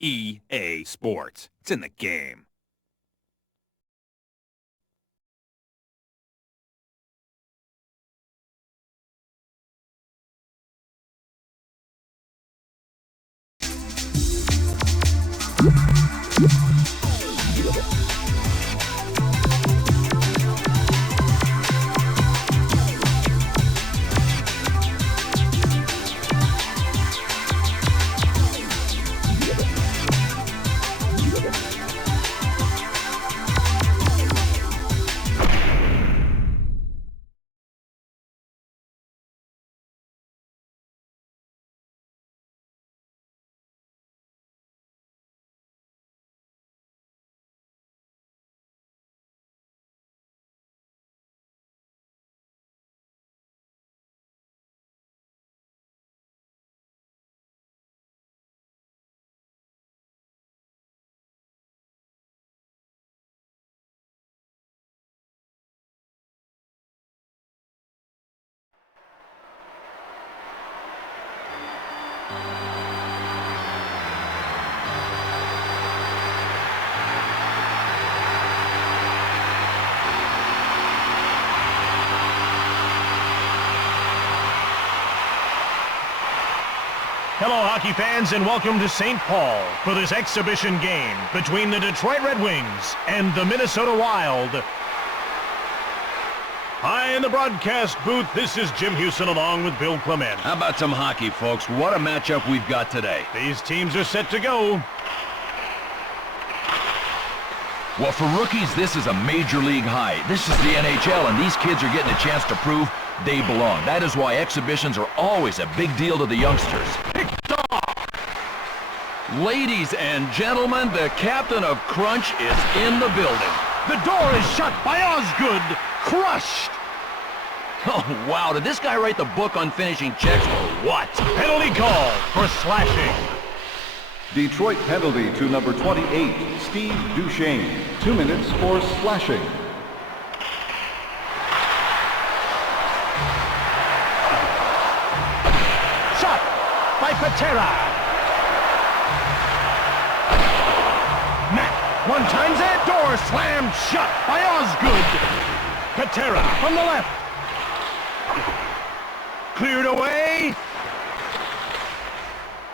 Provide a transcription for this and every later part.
EA Sports. It's in the game. Hello, hockey fans, and welcome to St. Paul for this exhibition game between the Detroit Red Wings and the Minnesota Wild. Hi in the broadcast booth, this is Jim Houston along with Bill Clement. How about some hockey, folks? What a matchup we've got today. These teams are set to go. Well, for rookies, this is a major league high. This is the NHL, and these kids are getting a chance to prove they belong. That is why exhibitions are always a big deal to the youngsters. Picked off! Ladies and gentlemen, the captain of Crunch is in the building. The door is shut by Osgood. Crushed! Oh, wow. Did this guy write the book on finishing checks or what? Penalty call for slashing. Detroit penalty to number 28, Steve Duchesne. 2 minutes for slashing. Shot by Patera. Matt one-times it. Door slammed shut by Osgood. Patera from the left. Cleared away.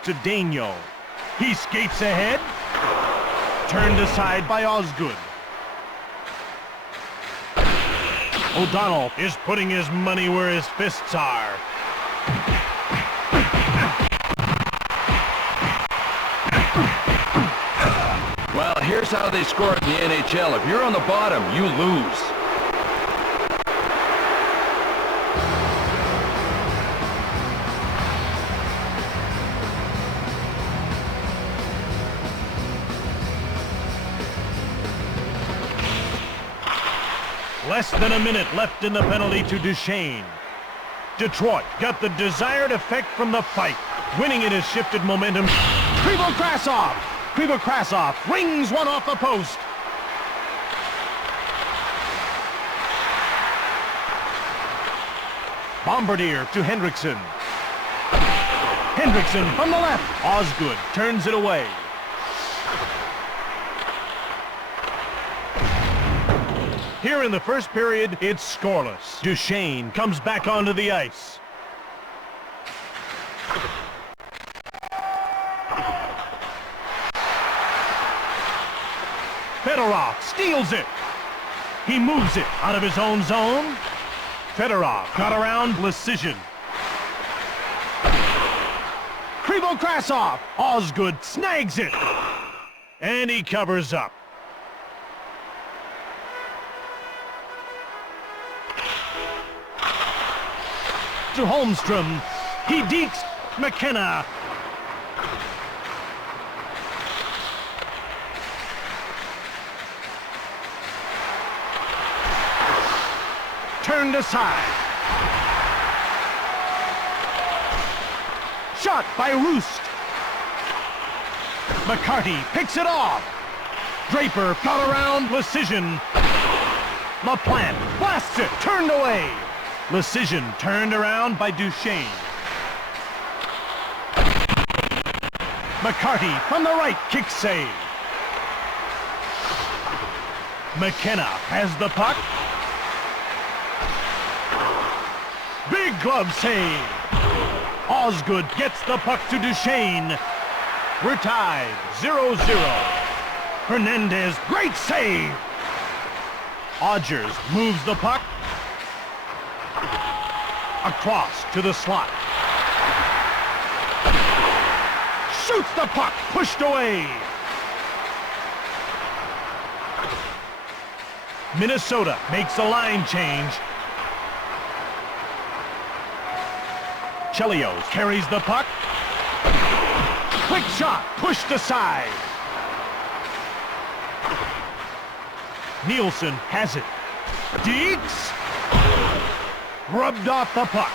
To Daniel. He skates ahead. Turned aside by Osgood. O'Donnell is putting his money where his fists are. Well, here's how they score in the NHL. If you're on the bottom, you lose. Less than a minute left in the penalty to Duchesne. Detroit got the desired effect from the fight. Winning it has shifted momentum. Krivokrasov! Krivokrasov rings one off the post. Bombardier to Hendrickson. Hendrickson from the left. Osgood turns it away. Here in the first period, it's scoreless. Duchesne comes back onto the ice. Fedorov steals it. He moves it out of his own zone. Fedorov got around Lecision. Krivokrasov. Osgood snags it. And he covers up. To Holmstrom. He dekes McKenna. Turned aside. Shot by Roost. McCarty picks it off. Draper got around Lecision. LaPlante blasts it. Turned away. Lecision turned around by Duchesne. McCarty from the right, kick save. McKenna has the puck. Big glove save. Osgood gets the puck to Duchesne. We're tied, 0-0. Hernandez, great save. Odgers moves the puck. Across to the slot. Shoots the puck, pushed away. Minnesota makes a line change. Chelios carries the puck. Quick shot, pushed aside. Nielsen has it. Deeks! Rubbed off the puck.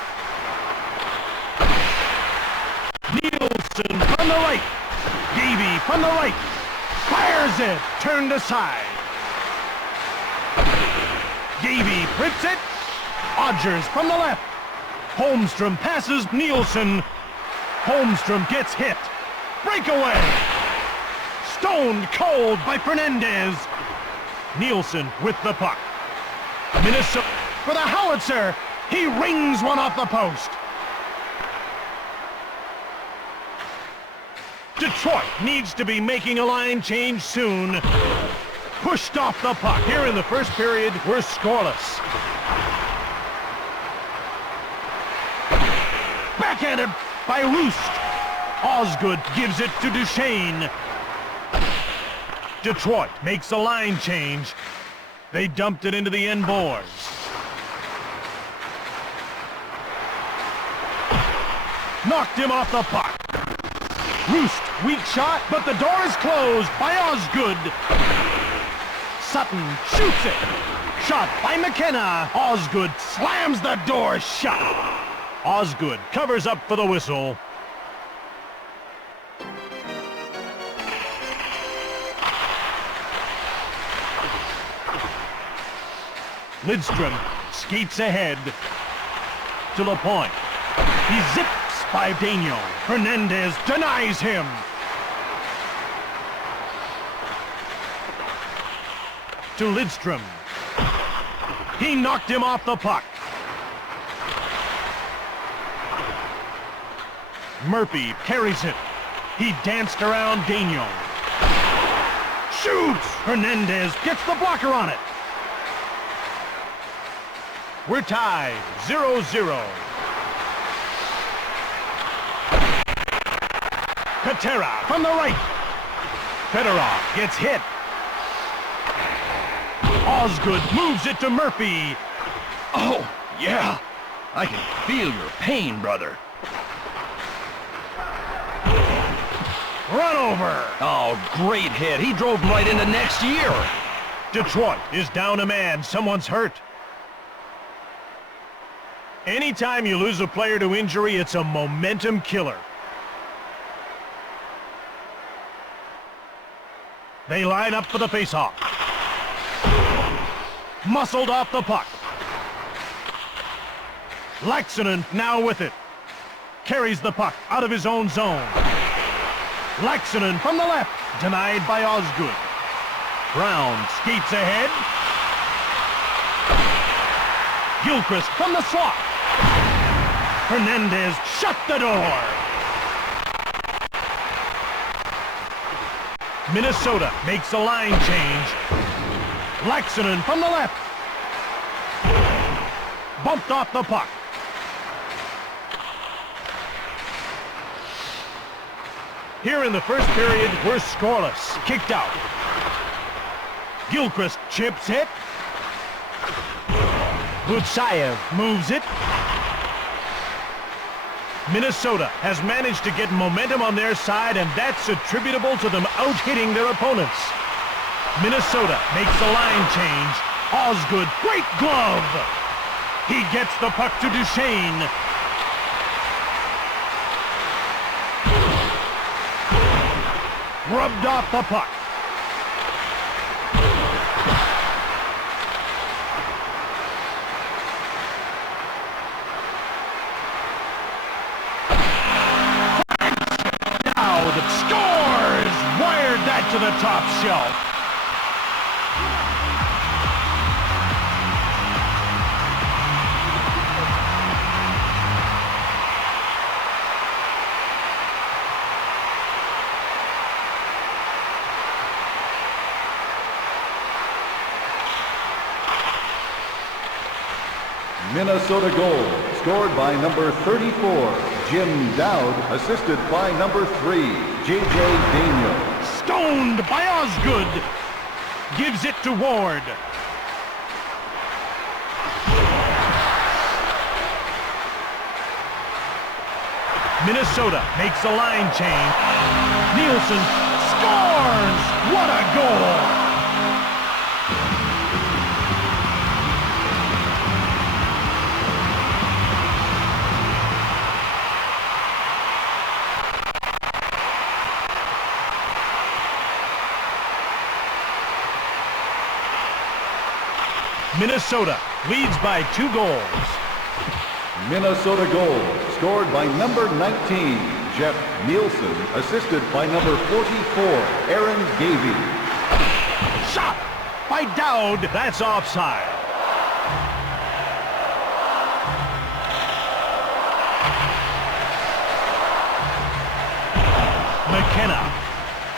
Nielsen from the right. Davey from the right. Fires it. Turned aside. Davey rips it. Odgers from the left. Holmstrom passes Nielsen. Holmstrom gets hit. Breakaway. Stoned cold by Fernandez. Nielsen with the puck. Minnesota for the howitzer. He rings one off the post. Detroit needs to be making a line change soon. Pushed off the puck. Here in the first period, we're scoreless. Backhanded by Roost. Osgood gives it to Duchesne. Detroit makes a line change. They dumped it into the end boards. Knocked him off the puck. Roost, weak shot, but the door is closed by Osgood. Sutton shoots it. Shot by McKenna. Osgood slams the door shut. Osgood covers up for the whistle. Lidstrom skates ahead to LaPointe. He zips by Daigneault. Hernandez denies him. To Lidstrom. He knocked him off the puck. Murphy carries it. He danced around Daigneault. Shoots! Hernandez gets the blocker on it. We're tied, 0-0. Patera from the right. Fedorov gets hit. Osgood moves it to Murphy. Oh, yeah. I can feel your pain, brother. Run over. Oh, great hit. He drove him right into next year. Detroit is down a man. Someone's hurt. Anytime you lose a player to injury, it's a momentum killer. They line up for the faceoff. Muscled off the puck. Laxonen now with it. Carries the puck out of his own zone. Laxonen from the left. Denied by Osgood. Brown skates ahead. Gilchrist from the slot. Hernandez shut the door. Minnesota makes a line change. Laxonen from the left. Bumped off the puck. Here in the first period, we're scoreless. Kicked out. Gilchrist chips it. Butsayev moves it. Minnesota has managed to get momentum on their side, and that's attributable to them out-hitting their opponents. Minnesota makes a line change. Osgood, great glove. He gets the puck to Duchesne. Rubbed off the puck. Now the score! shelf. Minnesota goal, scored by number 34, Jim Dowd, assisted by number 3, J.J. Daniel. Stoned by Osgood. Gives it to Ward. Minnesota makes a line change. Nielsen scores! What a goal! Minnesota leads by 2 goals. Minnesota goal, scored by number 19, Jeff Nielsen, assisted by number 44, Aaron Gavey. Shot by Dowd. That's offside. McKenna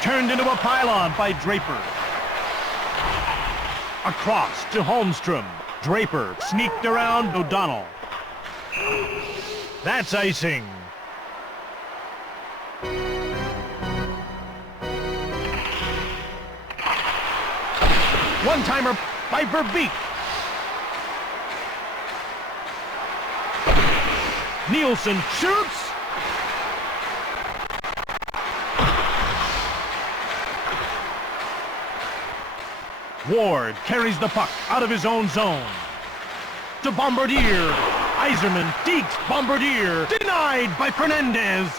turned into a pylon by Draper. Across to Holmstrom. Draper sneaked around O'Donnell. That's icing. One-timer by Verbeek. Nielsen shoots. Ward carries the puck out of his own zone. To Bombardier. Iserman dekes Bombardier. Denied by Fernandez.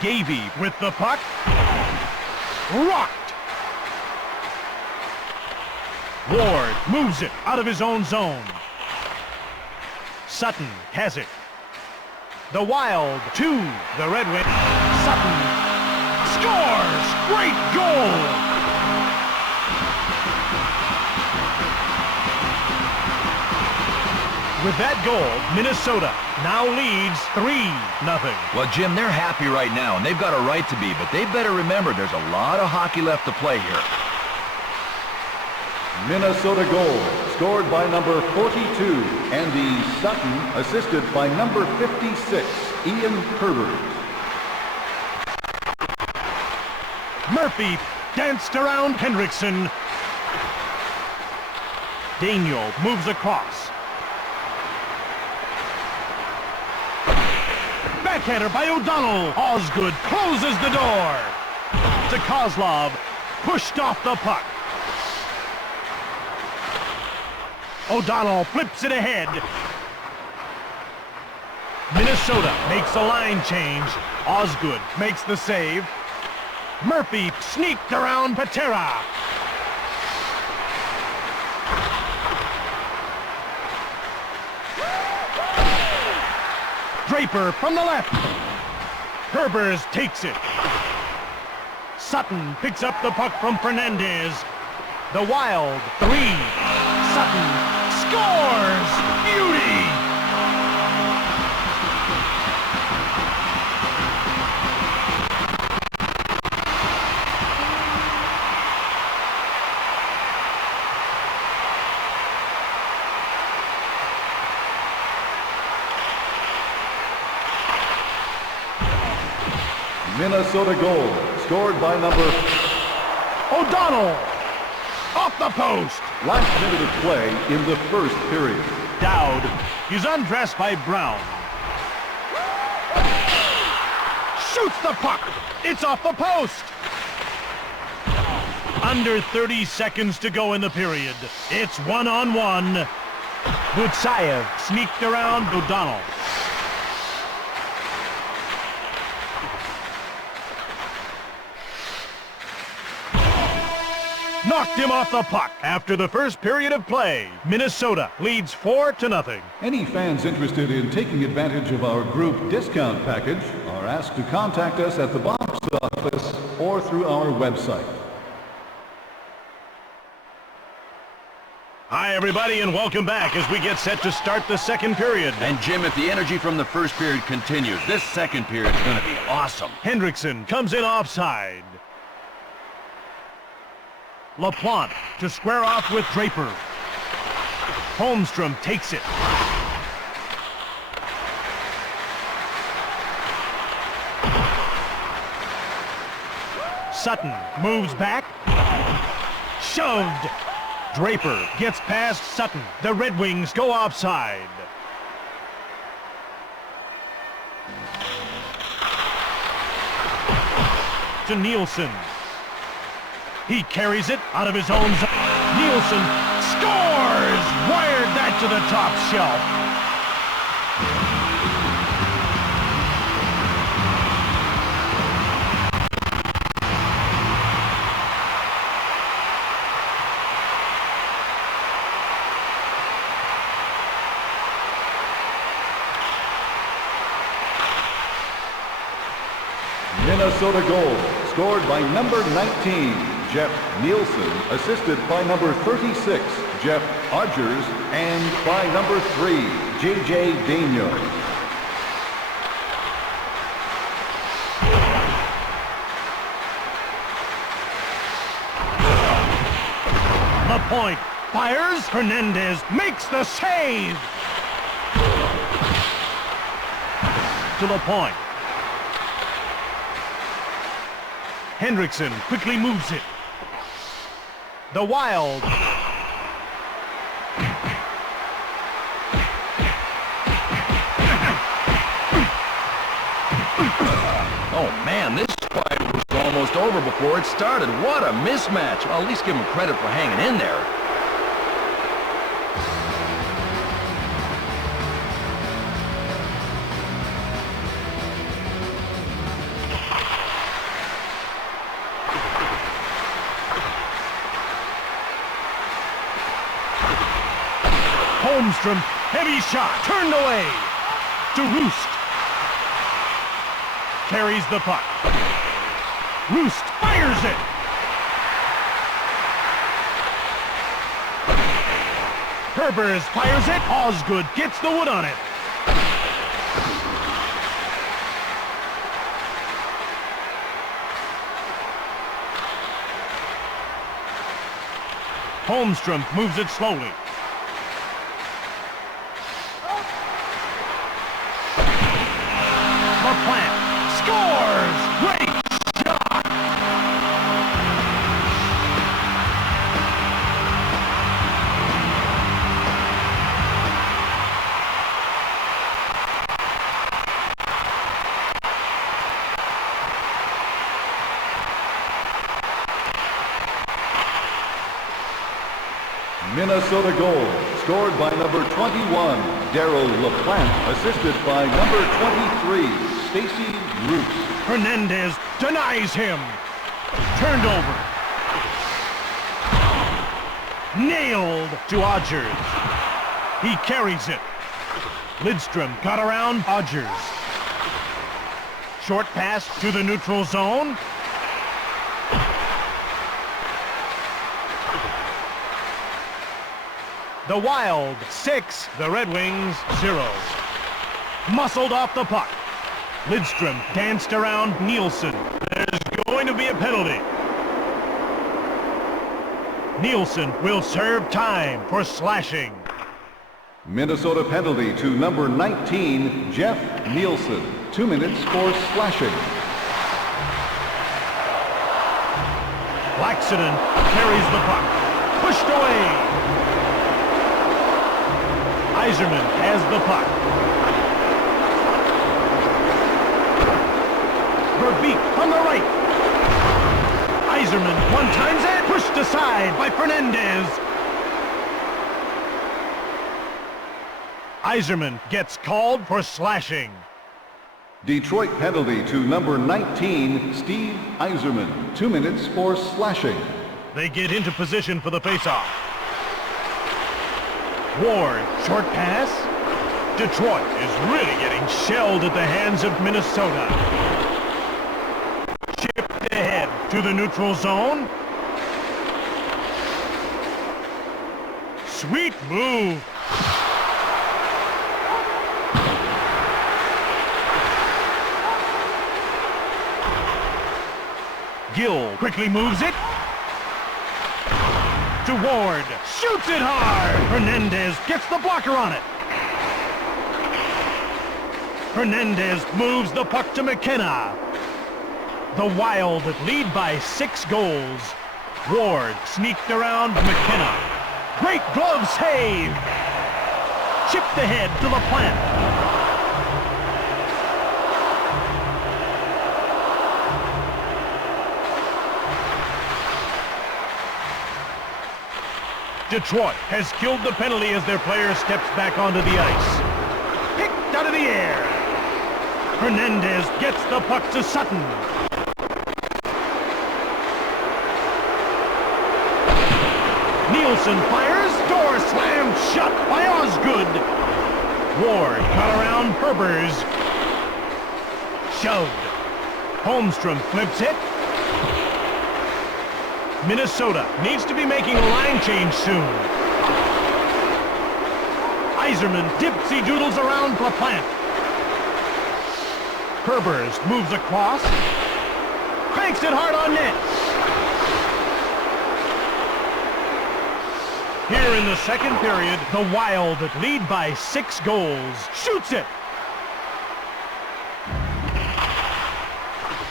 Gavey with the puck. Rocked. Ward moves it out of his own zone. Sutton has it. The Wild to the Red Wings. Sutton scores! Great goal! With that goal, Minnesota now leads 3-0. Well, Jim, they're happy right now, and they've got a right to be, but they better remember there's a lot of hockey left to play here. Minnesota goal, scored by number 42, Andy Sutton, assisted by number 56, Ian Herbert. Murphy danced around Hendrickson. Daniel moves across. Backhander by O'Donnell. Osgood closes the door. To Kozlov. Pushed off the puck. O'Donnell flips it ahead. Minnesota makes a line change. Osgood makes the save. Murphy sneaked around Patera. Draper from the left. Herbers takes it. Sutton picks up the puck from Fernandez. The Wild 3. Sutton scores! Beauty! Minnesota goal, scored by number O'Donnell! Off the post! last minute of play in the first period. Dowd is undressed by Brown. Shoots the puck! It's off the post! Under 30 seconds to go in the period. It's 1-on-1. Butsayev sneaked around O'Donnell. Knocked him off the puck. After the first period of play, Minnesota leads 4-0. Any fans interested in taking advantage of our group discount package are asked to contact us at the box office or through our website. Hi, everybody, and welcome back as we get set to start the second period. And Jim, if the energy from the first period continues, this second period is going to be awesome. Hendrickson comes in offside. LaPlante to square off with Draper. Holmstrom takes it. Sutton moves back. Shoved. Draper gets past Sutton. The Red Wings go offside. To Nielsen. He carries it out of his own zone. Nielsen scores! Wired that to the top shelf. Minnesota goal, scored by number 19, Jeff Nielsen, assisted by number 36, Jeff Odgers, and by number 3, J.J. Daigneault. LaPointe fires. Hernandez makes the save. To LaPointe. Hendrickson quickly moves it. The Wild. Oh, man, this fight was almost over before it started. What a mismatch. I'll at least give him credit for hanging in there. Holmstrom, heavy shot, turned away. To Roost. Carries the puck. Roost fires it. Herbers fires it. Osgood gets the wood on it. Holmstrom moves it slowly. LaPlante scores! Great shot! Minnesota goal, scored by number 21, Darryl LaPlante, assisted by number 23, Stacy Roos. Hernandez denies him. Turned over. Nailed to Odgers. He carries it. Lidstrom got around Odgers. Short pass to the neutral zone. The Wild 6, the Red Wings 0. Muscled off the puck. Lidstrom danced around Nielsen. There's going to be a penalty. Nielsen will serve time for slashing. Minnesota penalty to number 19, Jeff Nielsen. 2 minutes for slashing. Laxinen carries the puck. Pushed away. Yzerman has the puck. Verbeek on the right. Yzerman one times and pushed aside by Fernandez. Yzerman gets called for slashing. Detroit penalty to number 19, Steve Yzerman. 2 minutes for slashing. They get into position for the faceoff. Ward, short pass. Detroit is really getting shelled at the hands of Minnesota. Chipped ahead to the neutral zone. Sweet move. Gill quickly moves it. To Ward. Shoots it hard. Hernandez gets the blocker on it. Hernandez moves the puck to McKenna. The Wild lead by 6 goals. Ward sneaked around McKenna. Great glove save. Chipped ahead to LaPlante. Detroit has killed the penalty as their player steps back onto the ice. Picked out of the air. Hernandez gets the puck to Sutton. Nielsen fires. Door slammed shut by Osgood. Ward got around Herbers. Shoved. Holmstrom flips it. Minnesota needs to be making a line change soon. Yzerman dipsy-doodles around LaPlante. Herbers moves across. Cranks it hard on net. Here in the second period, the Wild lead by 6 goals. Shoots it.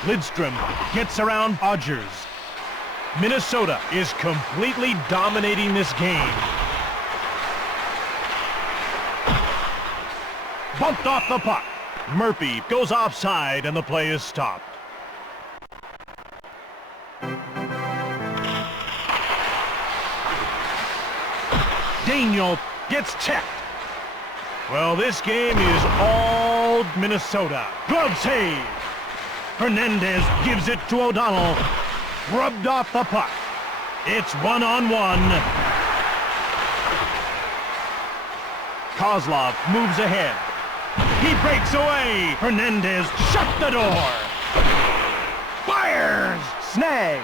Lidstrom gets around Odgers. Minnesota is completely dominating this game. Bumped off the puck. Murphy goes offside and the play is stopped. Daniel gets checked. Well, this game is all Minnesota. Glove save. Hernandez gives it to O'Donnell. Rubbed off the puck. It's 1-on-1. Kozlov moves ahead. He breaks away. Hernandez shut the door. Fires. Snag.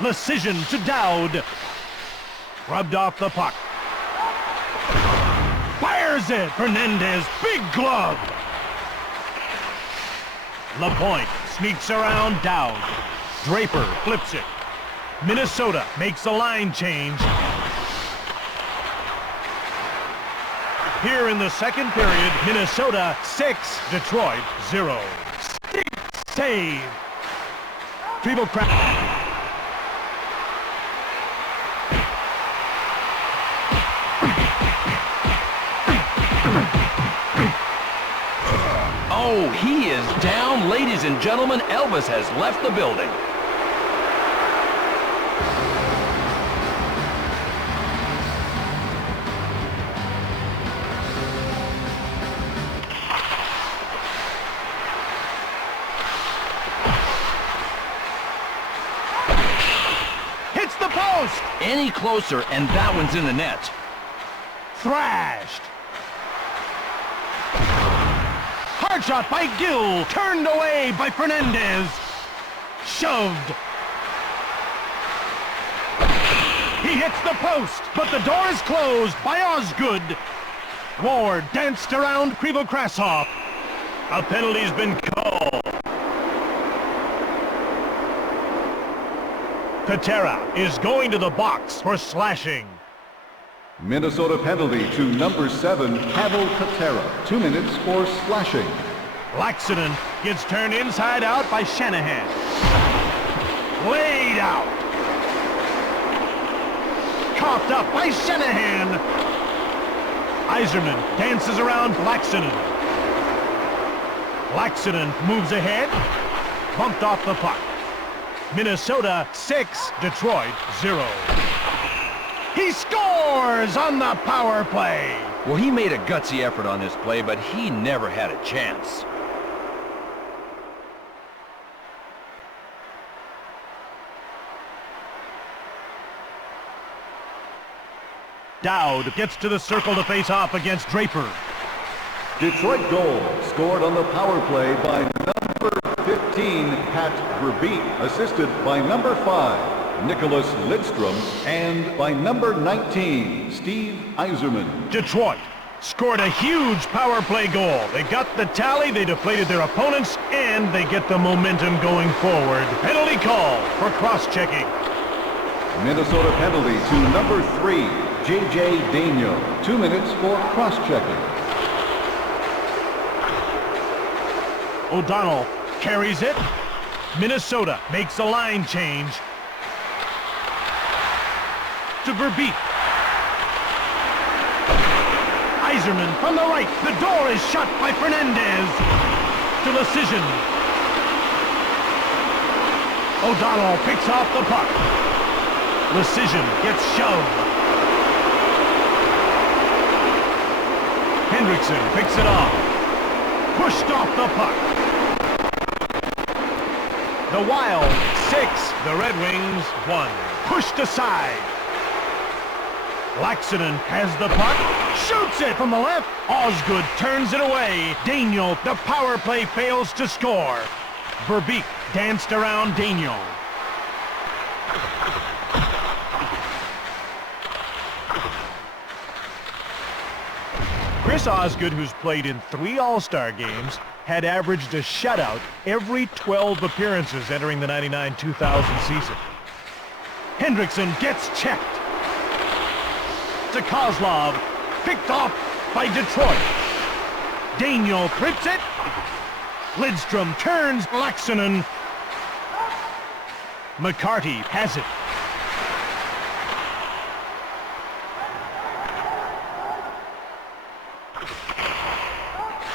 Lecision to Dowd. Rubbed off the puck. Fires it. Hernandez, big glove. LaPointe sneaks around Dowd. Draper flips it. Minnesota makes a line change. Here in the second period, Minnesota 6, Detroit 0. Save. Triple crack. Oh, he is down. Ladies and gentlemen, Elvis has left the building. Hits the post. Any closer, and that one's in the net. Thrashed. Hard shot by Gill. Turned away by Fernandez. Shoved. He hits the post, but the door is closed by Osgood. Ward danced around Krivokrasov. A penalty's been called. Patera is going to the box for slashing. Minnesota penalty to number 7, Pavel Patera. 2 minutes for slashing. Laxinen gets turned inside out by Shanahan. Laid out. Coughed up by Shanahan. Yzerman dances around Laxinen. Laxinen moves ahead. Bumped off the puck. Minnesota 6, Detroit 0. He scores on the power play. Well, he made a gutsy effort on this play, but he never had a chance. Dowd gets to the circle to face off against Draper. Detroit goal scored on the power play by number 15, Pat Verbeek, assisted by number 5, Nicholas Lidstrom, and by number 19, Steve Yzerman. Detroit scored a huge power play goal. They got the tally, they deflated their opponents, and they get the momentum going forward. Penalty call for cross-checking. Minnesota penalty to number 3, J.J. Daigneault. 2 minutes for cross-checking. O'Donnell carries it. Minnesota makes a line change. To Verbeek. Yzerman from the right. The door is shut by Fernandez. To Lecision. O'Donnell picks off the puck. Lecision gets shoved. Hendrickson picks it off. Pushed off the puck. The Wild 6, the Red Wings 1. Pushed aside. Laxinen has the puck, shoots it from the left. Osgood turns it away. Daigneault, the power play fails to score. Verbeek danced around Daigneault. Chris Osgood, who's played in 3 All-Star games, had averaged a shutout every 12 appearances entering the 99-2000 season. Hendrickson gets checked. To Kozlov, picked off by Detroit. Daigneault trips it. Lidstrom turns Laxinen. McCarty has it.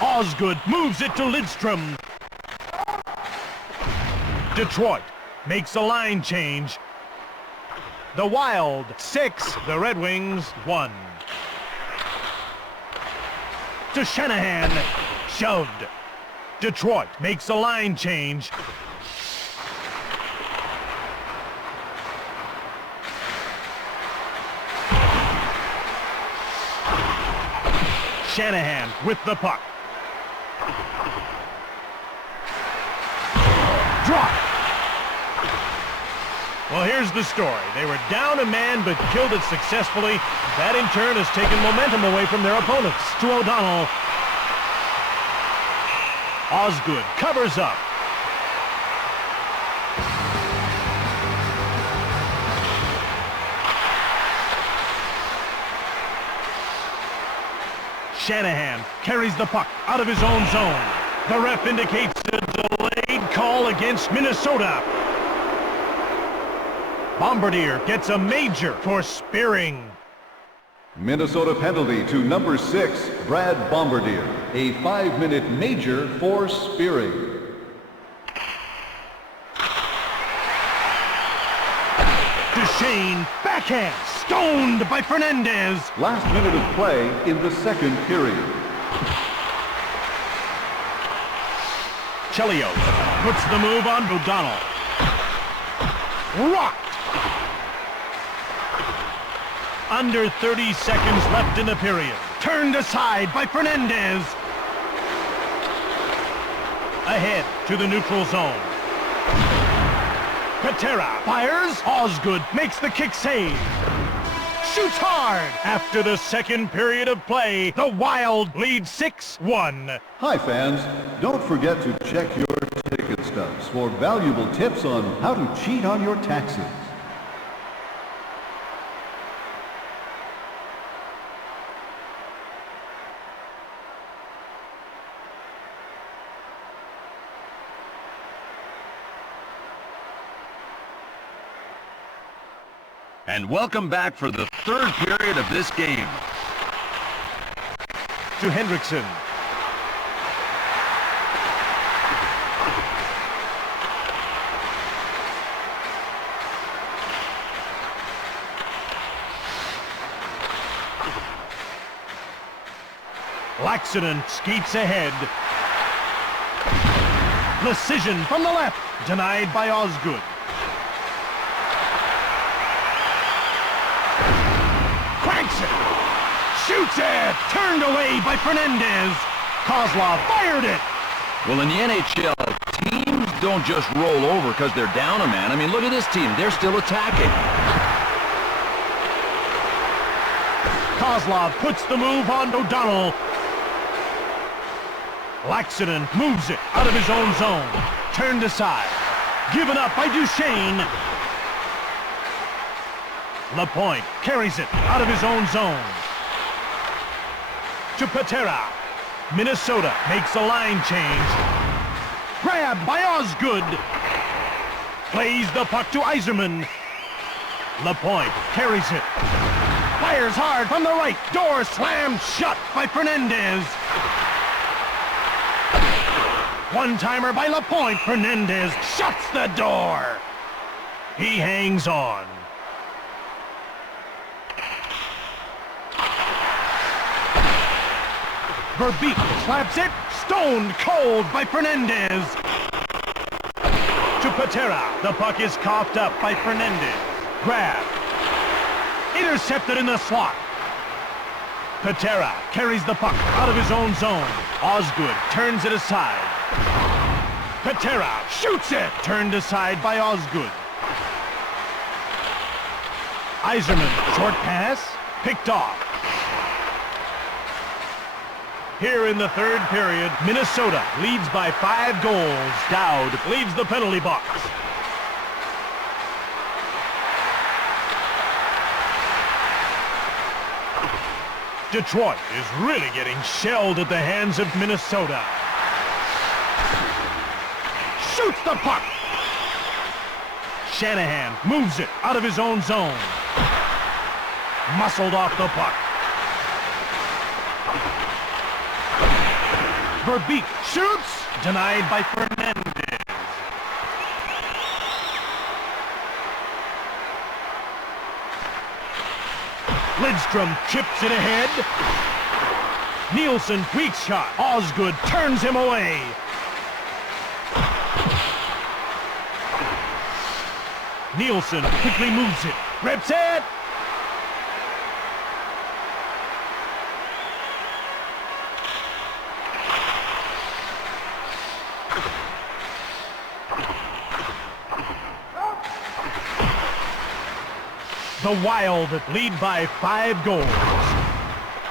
Osgood moves it to Lidstrom. Detroit makes a line change. The Wild 6, the Red Wings 1. To Shanahan, shoved. Detroit makes a line change. Shanahan with the puck. Drop. Well, here's the story. They were down a man, but killed it successfully. That, in turn, has taken momentum away from their opponents. To O'Donnell. Osgood covers up. Shanahan carries the puck out of his own zone. The ref indicates a delayed call against Minnesota. Bombardier gets a major for spearing. Minnesota penalty to number 6, Brad Bombardier. A 5-minute major for spearing. Duchesne, backhand, stoned by Fernandez. Last minute of play in the second period. Chelios puts the move on O'Donnell. Rocked. Under 30 seconds left in the period. Turned aside by Fernandez. Ahead to the neutral zone. Patera fires. Osgood makes the kick save. Shoots hard. After the second period of play, the Wild lead 6-1. Hi fans, don't forget to check your ticket stubs for valuable tips on how to cheat on your taxes. And welcome back for the third period of this game. To Hendrickson. Laxinen skates ahead. Lecision from the left. Denied by Osgood. Shoots it! Turned away by Fernandez. Kozlov fired it! Well, in the NHL, team Teams don't just roll over because they're down a man. I mean, look at this team. They're still attacking. Kozlov puts the move on O'Donnell. Laxinen moves it out of his own zone. Turned aside. Given up by Duchesne. Lapointe carries it out of his own zone. To Patera. Minnesota makes a line change. Grabbed by Osgood. Plays the puck to Yzerman. Lapointe carries it. Fires hard from the right. Door slammed shut by Fernandez. One-timer by Lapointe. Fernandez shuts the door. He hangs on. Verbeek slaps it. Stoned cold by Fernandez. To Patera. The puck is coughed up by Fernandez. Grab. Intercepted in the slot. Patera carries the puck out of his own zone. Osgood turns it aside. Patera shoots it. Turned aside by Osgood. Yzerman, short pass, picked off. Here in the third period, Minnesota leads by 5 goals. Dowd leaves the penalty box. Detroit is really getting shelled at the hands of Minnesota. Shoots the puck. Shanahan moves it out of his own zone. Muscled off the puck. Verbeek shoots. Denied by Fernandez. Lidstrom chips it ahead. Nielsen, weak shot. Osgood turns him away. Nielsen quickly moves it. Rips it. The Wild lead by 5 goals.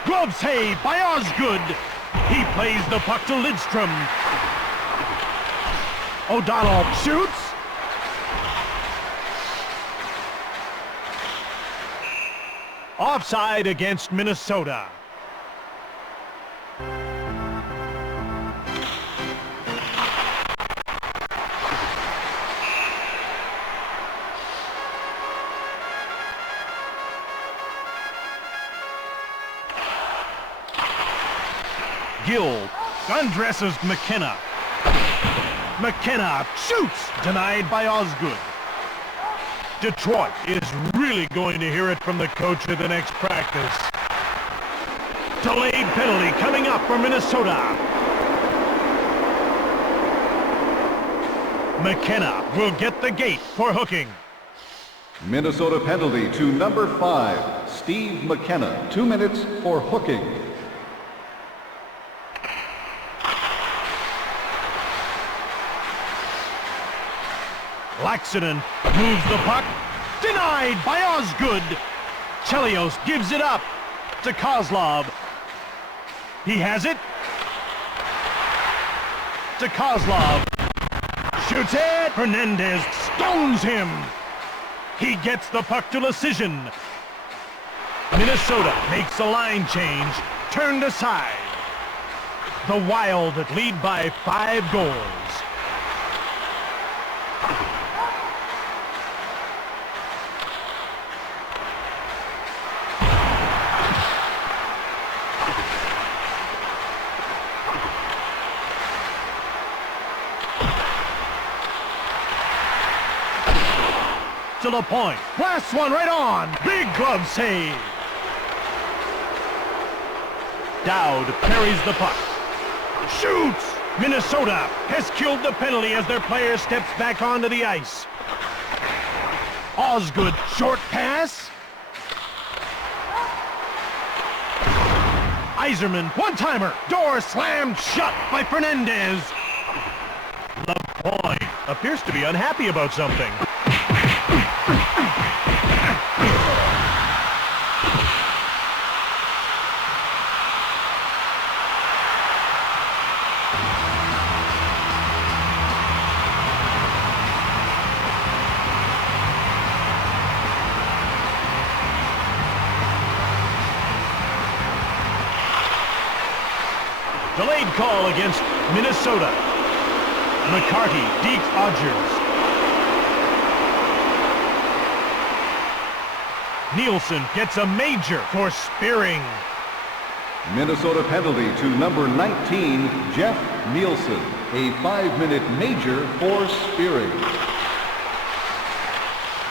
Glove save by Osgood. He plays the puck to Lidstrom. O'Donnell shoots. Offside against Minnesota. Gill undresses McKenna. McKenna shoots. Denied by Osgood. Detroit is really going to hear it from the coach at the next practice. Delayed penalty coming up for Minnesota. McKenna will get the gate for hooking. Minnesota penalty to number 5, Steve McKenna. 2 minutes for hooking. Laxinen moves the puck. Denied by Osgood. Chelios gives it up to Kozlov. He has it. To Kozlov. Shoots it. Fernandez stones him. He gets the puck to Lecision. Minnesota makes a line change. Turned aside. The Wild lead by 5 goals. To Lapointe. Last one right on. Big glove save. Dowd carries the puck. Shoots. Minnesota has killed the penalty as their player steps back onto the ice. Osgood, short pass. Yzerman, one-timer. Door slammed shut by Fernandez. Lapointe appears to be unhappy about something. Delayed call against Minnesota. McCarty deep Odgers. Nielsen gets a major for spearing. Minnesota penalty to number 19, Jeff Nielsen. A 5-minute major for spearing.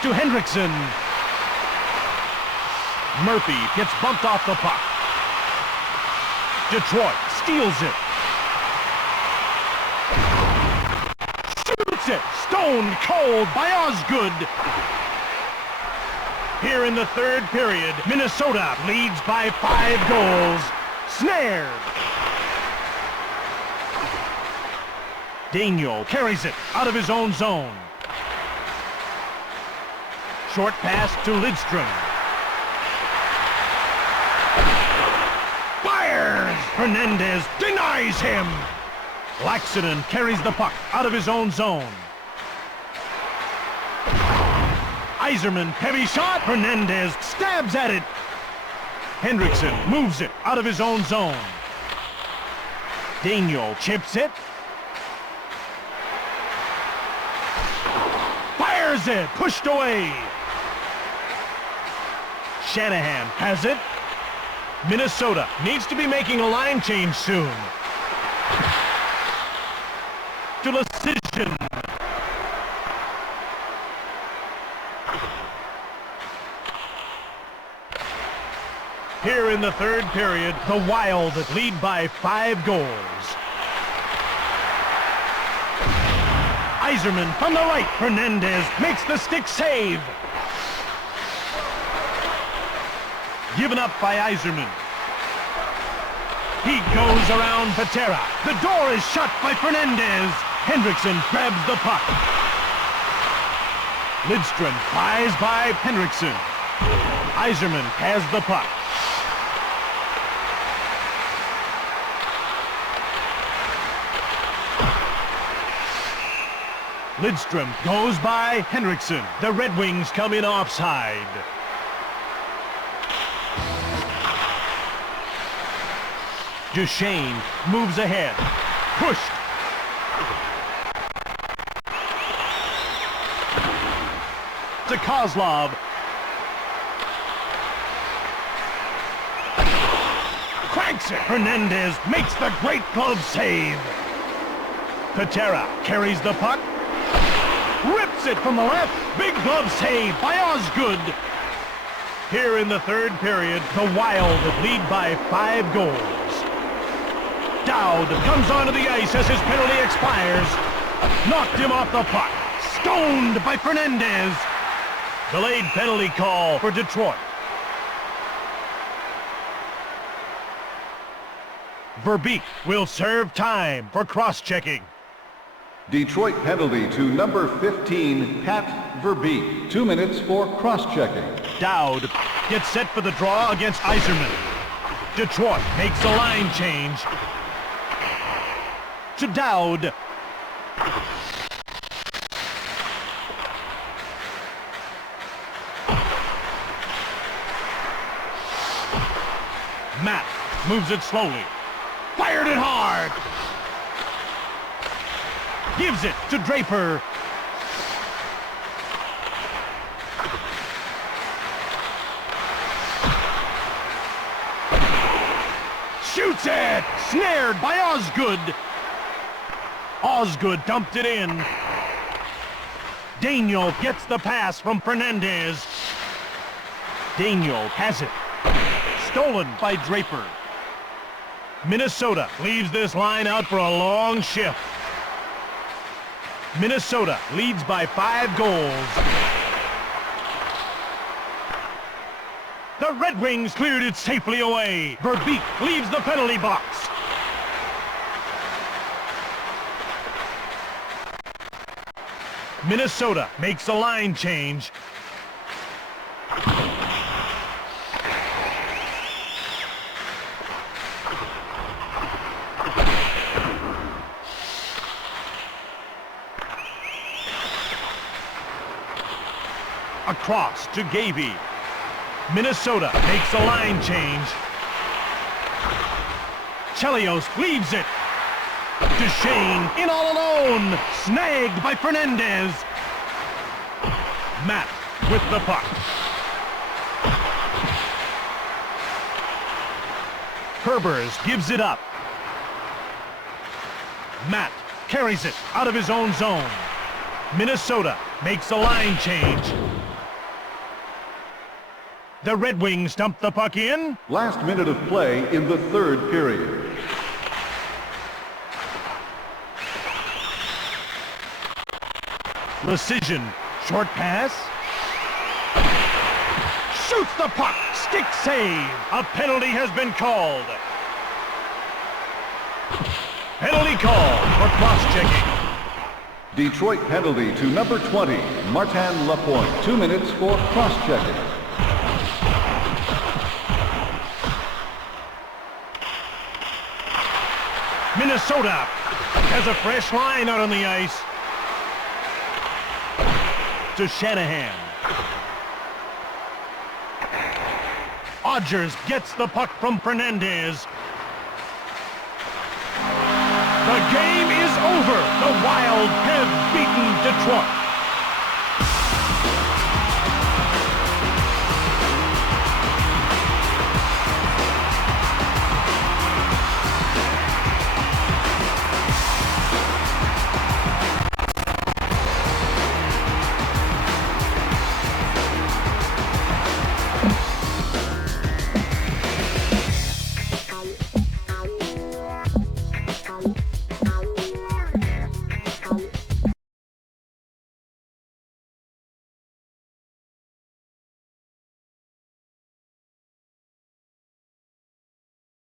To Hendrickson. Murphy gets bumped off the puck. Detroit steals it. Shoots it. Stone cold by Osgood. Here in the third period, Minnesota leads by 5 goals. Snared. Daniel carries it out of his own zone. Short pass to Lidstrom. Fires! Hernandez denies him. Laxinen carries the puck out of his own zone. Iserman, heavy shot. Hernandez stabs at it. Hendrickson moves it out of his own zone. Daniel chips it. Fires it. Pushed away. Shanahan has it. Minnesota needs to be making a line change soon. To Lecision. Here in the third period, the Wild lead by 5 goals. Iserman from the right. Hernandez makes the stick save. Given up by Iserman. He goes around Patera. The door is shut by Fernandez. Hendrickson grabs the puck. Lidstrom flies by Hendrickson. Iserman has the puck. Lidstrom goes by Hendrickson. The Red Wings come in offside. Duchesne moves ahead. Pushed. To Kozlov. Cranks it. Hernandez makes the great glove save. Patera carries the puck. Rips it from the left. Big glove save by Osgood. Here in the third period, the Wild lead by 5 goals. Dowd comes onto the ice as his penalty expires. Knocked him off the puck. Stoned by Fernandez. Delayed penalty call for Detroit. Verbeek will serve time for cross-checking. Detroit penalty to number 15, Pat Verbeek. 2 minutes for cross-checking. Dowd gets set for the draw against Iserman. Detroit makes a line change. To Dowd. Matt moves it slowly. Fired it hard. Gives it to Draper. Shoots it! Snared by Osgood. Osgood dumped it in. Daniel gets the pass from Fernandez. Daniel has it. Stolen by Draper. Minnesota leaves this line out for a long shift. Minnesota leads by 5 goals. The Red Wings cleared it safely away. Verbeek leaves the penalty box. Minnesota makes a line change. Across to Gavey. Minnesota makes a line change. Chelios leaves it. Duchesne in all alone. Snagged by Fernandez. Matt with the puck. Herbers gives it up. Matt carries it out of his own zone. Minnesota makes a line change. The Red Wings dump the puck in. Last minute of play in the third period. Precision. Short pass. Shoots the puck. Stick save. A penalty has been called. Penalty call for cross-checking. Detroit penalty to number 20, Martin Lapointe. 2 minutes for cross-checking. Minnesota has a fresh line out on the ice. To Shanahan. Odgers gets the puck from Fernandez. The game is over. The Wild have beaten Detroit.